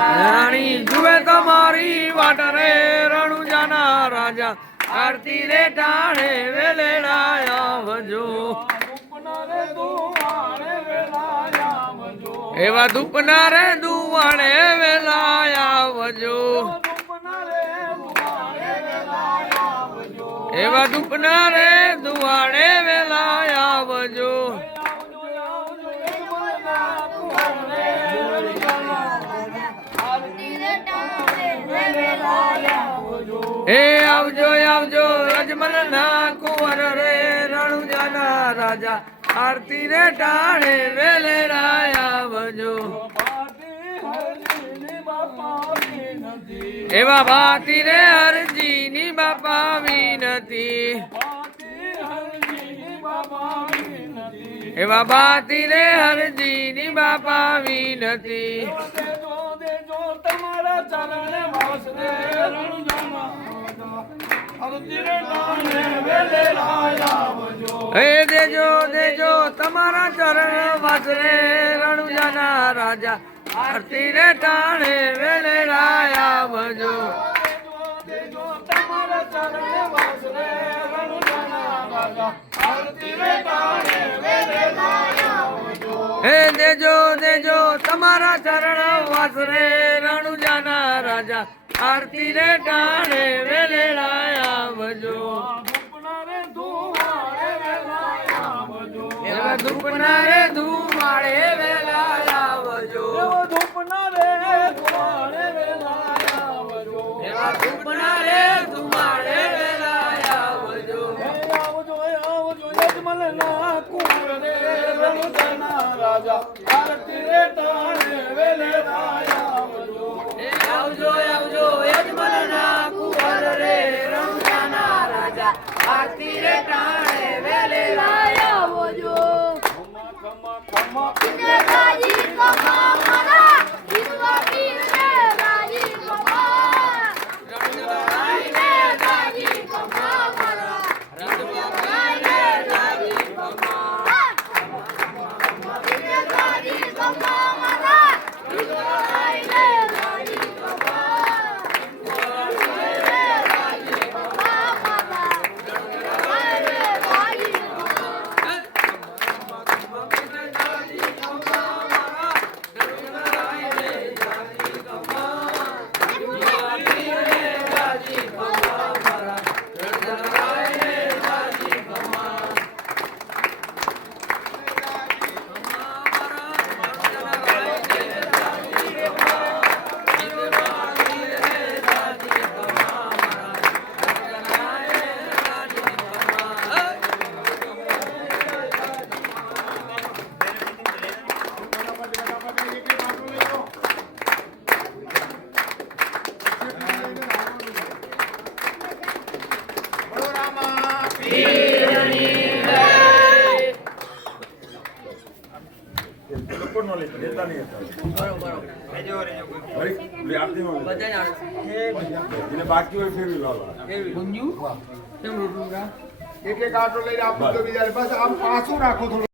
રાણી જુએ તમારી વાટરે રે રણુજાના રાજા આરતી રે ટાણે વેલેડાયા વજો એવા ધૂપના રે દુવાણે વેલાયા વજો એવા ધૂપના રે દુવાણે વેલાયા વજો હે આવજો આવજો ના કુંવર રે રણુજાના રાજા આરતી રે ટાણે વેલે રાય આવજો એવા ભાતી રે હરજી ની બાપા વિનતી એવા ભાતી રે હરજી ની બાપા વિનતી દેજો દેજો તમારા ચરણ વાસરે રણુજાના રાજા આરતી રે ટાણે વેળે રાયા ભજો હે દેજો દેજો તમારા ચરણ વાસરે રણુજાના રાજા આરતી રે ટાણે વેલેળાયા વજો ધૂપના રે ધૂમાળે વેલાયા વજો ધૂપના રે ધૂમાળે વેલાયા વજો ધૂપના રે ધૂમાળે વેલાયા વજો આવજો આવજો યજમલ ના કુર રે રણધના રાજા આરતી રે તાણે વેલેલાયા આવજો આવજો યજમાનના કુંવર રે રમજાના રાજા આરતી રે ટાણે વેલેલા આવો જો ખમા ખમા ખમા પિંડરાજી કમા મારા બાકી હોય ફેરવી લાવવા એટલે કાંટો લઈને આપું બસ આમ પાછું રાખો થોડું